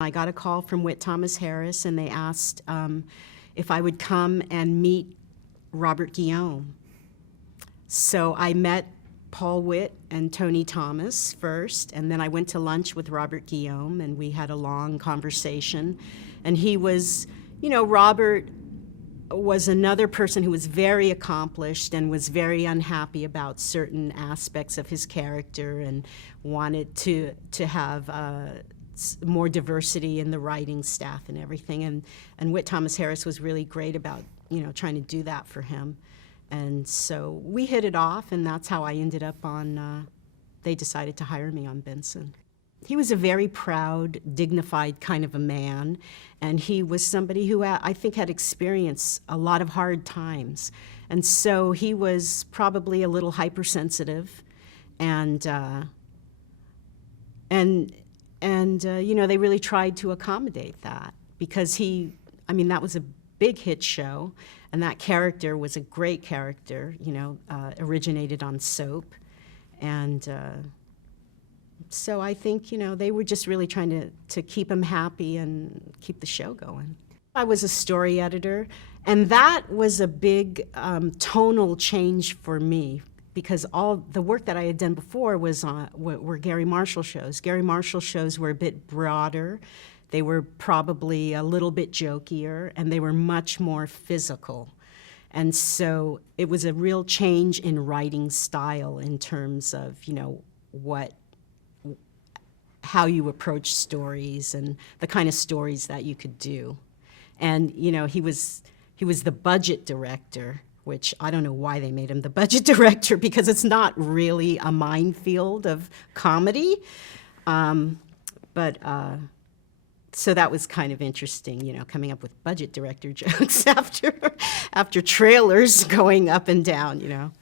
I got a call from Whit Thomas Harris, and they asked if I would come and meet Robert Guillaume. So I met Paul Witt and Tony Thomas first, and then I went to lunch with Robert Guillaume, and we had a long conversation. And he was, Robert was another person who was very accomplished and was very unhappy about certain aspects of his character and wanted to have more diversity in the writing staff and everything. And Whit Thomas Harris was really great about, trying to do that for him. And so we hit it off, and that's how I ended up on, they decided to hire me on Benson. He was a very proud, dignified kind of a man, and he was somebody who I think had experienced a lot of hard times. And so he was probably a little hypersensitive, and they really tried to accommodate that because that was a big hit show, and that character was a great character, originated on soap. And so I think, they were just really trying to keep him happy and keep the show going. I was a story editor, and that was a big tonal change for me, because all the work that I had done before were Gary Marshall shows. Gary Marshall shows were a bit broader. They were probably a little bit jokier, and they were much more physical. And so it was a real change in writing style in terms of, how you approach stories and the kind of stories that you could do. And, he was the budget director, which I don't know why they made him the budget director, because it's not really a minefield of comedy. So that was kind of interesting, coming up with budget director jokes after trailers going up and down,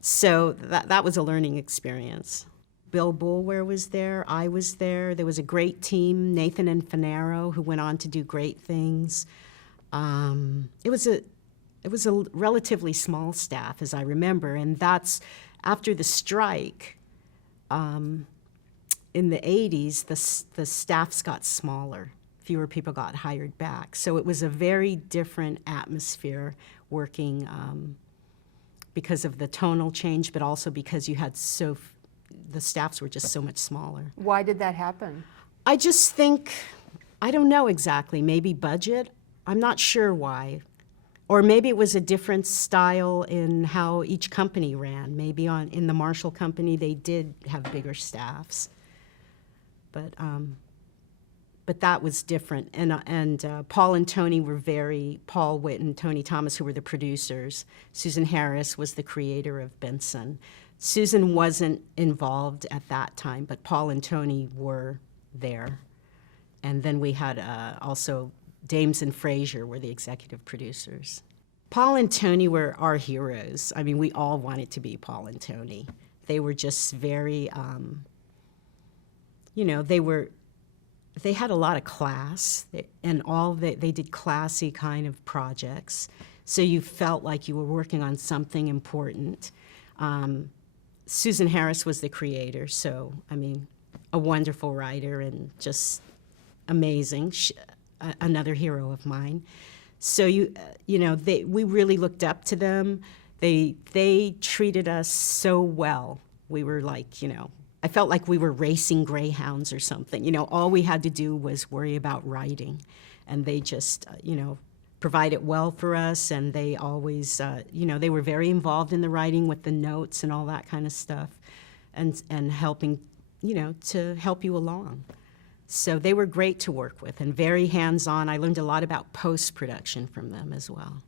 So that was a learning experience. Bill Boulware was there, I was there. There was a great team, Nathan and Finero, who went on to do great things. It was a relatively small staff, as I remember, and that's after the strike. In the 80s, the staffs got smaller. Fewer people got hired back. So it was a very different atmosphere working because of the tonal change, but also because you had the staffs were just so much smaller. Why did that happen? I just think, I don't know exactly, maybe budget. I'm not sure why. Or maybe it was a different style in how each company ran. Maybe in the Marshall Company, they did have bigger staffs. But that was different. And Paul and Tony were Paul Witt and Tony Thomas, who were the producers. Susan Harris was the creator of Benson. Susan wasn't involved at that time, but Paul and Tony were there. And then we had also Dames and Fraser were the executive producers. Paul and Tony were our heroes. I mean, we all wanted to be Paul and Tony. They were just very, they had a lot of class, and they did classy kind of projects. So you felt like you were working on something important. Susan Harris was the creator, so, a wonderful writer and just amazing. Another hero of mine. So we really looked up to them. They treated us so well. We were like, I felt like we were racing greyhounds or something. All we had to do was worry about writing, and they just, provided well for us. And they always, they were very involved in the writing with the notes and all that kind of stuff, and helping, to help you along. So they were great to work with and very hands-on. I learned a lot about post-production from them as well.